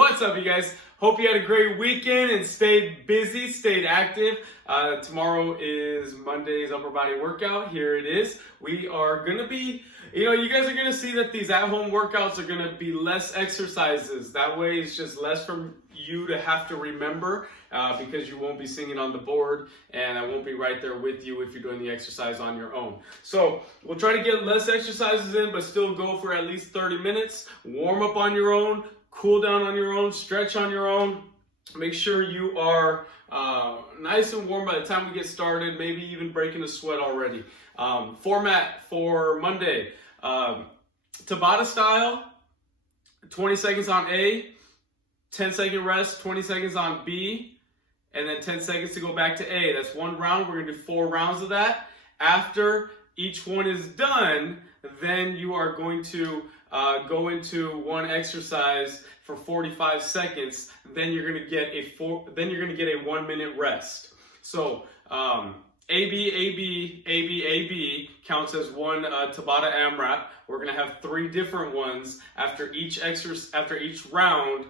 What's up, you guys? Hope you had a great weekend and stayed busy, stayed active. Tomorrow is Monday's upper body workout. Here it is. We are going to be, you guys are going to see that these at-home workouts are going to be less exercises. That way it's just less for you to have to remember because you won't be seeing it on the board and I won't be right there with you if you're doing the exercise on your own. So we'll try to get less exercises in, but still go for at least 30 minutes. Warm up on your own. Cool down on your own, stretch on your own. Make sure you are nice and warm by the time we get started, maybe even breaking a sweat already. Format for Monday, Tabata style, 20 seconds on A, 10-second rest, 20 seconds on B, and then 10 seconds to go back to A. That's one round. We're gonna do 4 rounds of that. After each one is done, then you are going to go into one exercise for 45 seconds. Then you're gonna get a 1-minute rest. So A B A B A B A B counts as one Tabata AMRAP. We're gonna have 3 different ones after each round.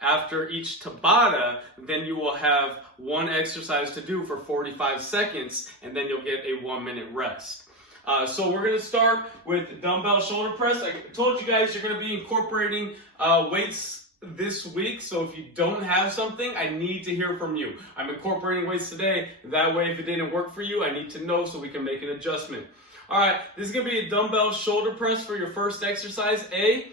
After each Tabata, then you will have one exercise to do for 45 seconds, and then you'll get a 1-minute rest. So we're going to start with dumbbell shoulder press. I told you guys you're going to be incorporating weights this week. So if you don't have something, I need to hear from you. I'm incorporating weights today. That way, if it didn't work for you, I need to know so we can make an adjustment. All right, this is going to be a dumbbell shoulder press for your first exercise, A.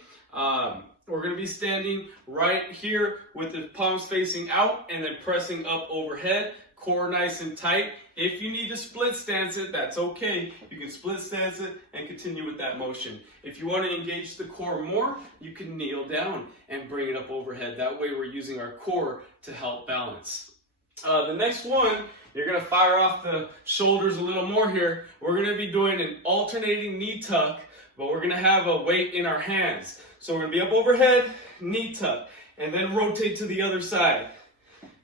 We're going to be standing right here with the palms facing out and then pressing up overhead. Core nice and tight. If you need to split stance it, that's okay. You can split stance it and continue with that motion. If you want to engage the core more, you can kneel down and bring it up overhead. That way we're using our core to help balance. The next one, you're going to fire off the shoulders a little more here. We're going to be doing an alternating knee tuck, but we're going to have a weight in our hands. So we're going to be up overhead, knee tuck, and then rotate to the other side.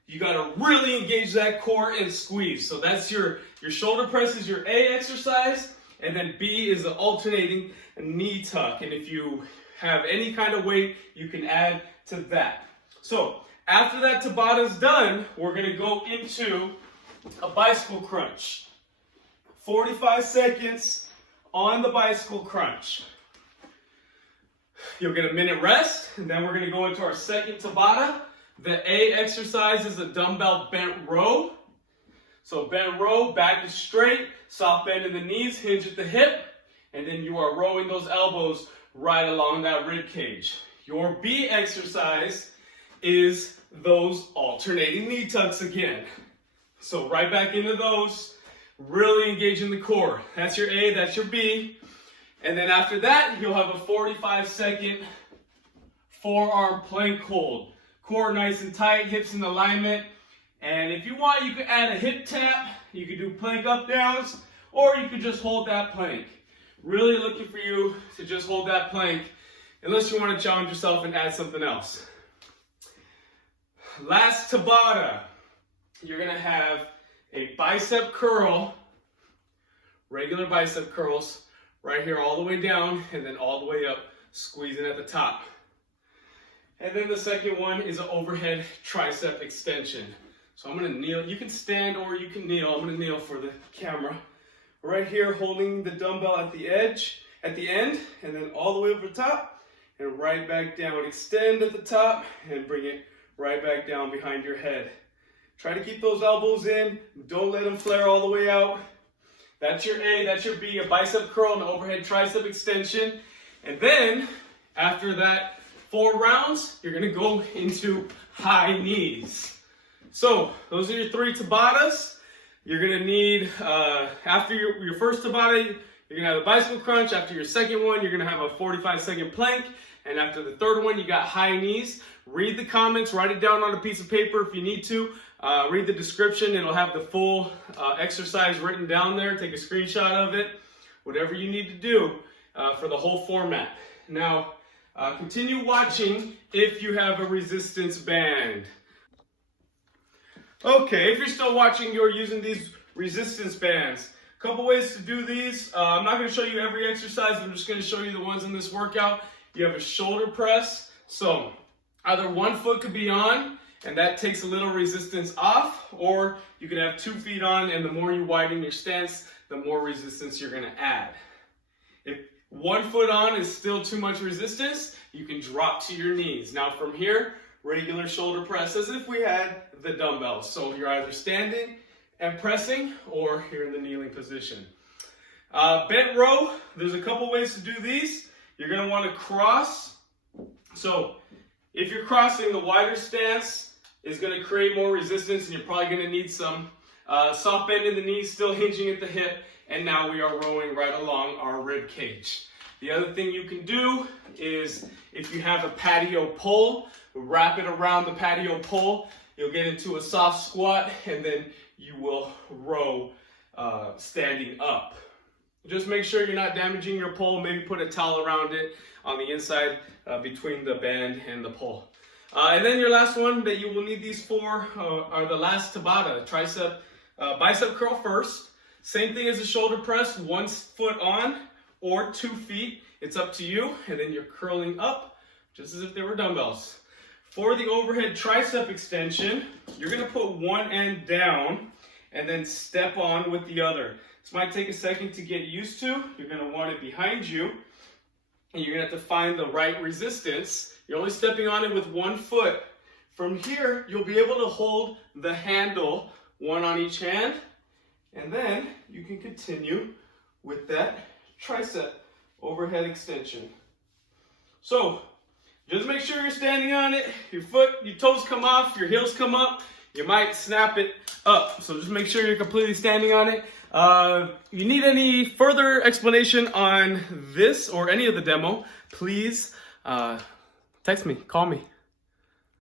You got to really engage that core and squeeze. So that's your shoulder press is your A exercise, and then B is the alternating knee tuck. And if you have any kind of weight, you can add to that. So after that Tabata is done, we're going to go into a bicycle crunch. 45 seconds on the bicycle crunch. You'll get a minute rest, and then we're going to go into our second Tabata. The A exercise is a dumbbell bent row. So bent row, back is straight, soft bend in the knees, hinge at the hip, and then you are rowing those elbows right along that rib cage. Your B exercise is those alternating knee tucks again. So right back into those, really engaging the core. That's your A, that's your B. And then after that, you'll have a 45-second forearm plank hold. Core nice and tight, hips in alignment. And if you want, you can add a hip tap. You can do plank up downs, or you can just hold that plank. Really looking for you to just hold that plank, unless you want to challenge yourself and add something else. Last Tabata, you're going to have a bicep curl, regular bicep curls, right here all the way down and then all the way up, squeezing at the top. And then the second one is an overhead tricep extension. So I'm going to kneel. You can stand or you can kneel. I'm going to kneel for the camera. Right here, holding the dumbbell at the edge, at the end, and then all the way over the top and right back down. Extend at the top and bring it right back down behind your head. Try to keep those elbows in. Don't let them flare all the way out. That's your A, that's your B, a bicep curl and overhead tricep extension. And then, after that 4 rounds, you're gonna go into high knees. So, those are your 3 Tabatas. You're gonna need, after your first Tabata, you're gonna have a bicycle crunch. After your second one, you're gonna have a 45-second plank. And after the third one, you got high knees. Read the comments, write it down on a piece of paper if you need to. Read the description, it'll have the full exercise written down there. Take a screenshot of it, whatever you need to do for the whole format. Now, continue watching if you have a resistance band. Okay, if you're still watching, you're using these resistance bands. A couple ways to do these. I'm not going to show you every exercise, I'm just going to show you the ones in this workout. you have a shoulder press. So either one foot could be on, and that takes a little resistance off, or you could have 2 feet on, and the more you widen your stance, the more resistance you're gonna add. If 1 foot on is still too much resistance, you can drop to your knees. Now from here, regular shoulder press as if we had the dumbbells. So you're either standing and pressing, or you're in the kneeling position. Bent row, there's a couple ways to do these. You're gonna wanna cross. So if you're crossing, the wider stance is gonna create more resistance, and you're probably gonna need some soft bend in the knees, still hinging at the hip, and now we are rowing right along our rib cage. The other thing you can do is, if you have a patio pole, wrap it around the patio pole. You'll get into a soft squat, and then you will row standing up. Just make sure you're not damaging your pole. Maybe put a towel around it on the inside between the band and the pole. And then your last one that you will need these for are the last tabata, tricep, bicep curl first. Same thing as the shoulder press, 1 foot on or 2 feet. It's up to you. And then you're curling up just as if they were dumbbells. For the overhead tricep extension, you're gonna put one end down and then step on with the other. This might take a second to get used to. You're gonna want it behind you, and you're gonna have to find the right resistance. You're only stepping on it with 1 foot. From here, you'll be able to hold the handle, one on each hand, and then you can continue with that tricep overhead extension. So, just make sure you're standing on it. Your toes come off, your heels come up. You might snap it up. So just make sure you're completely standing on it. You need any further explanation on this or any of the demo, please text me, call me.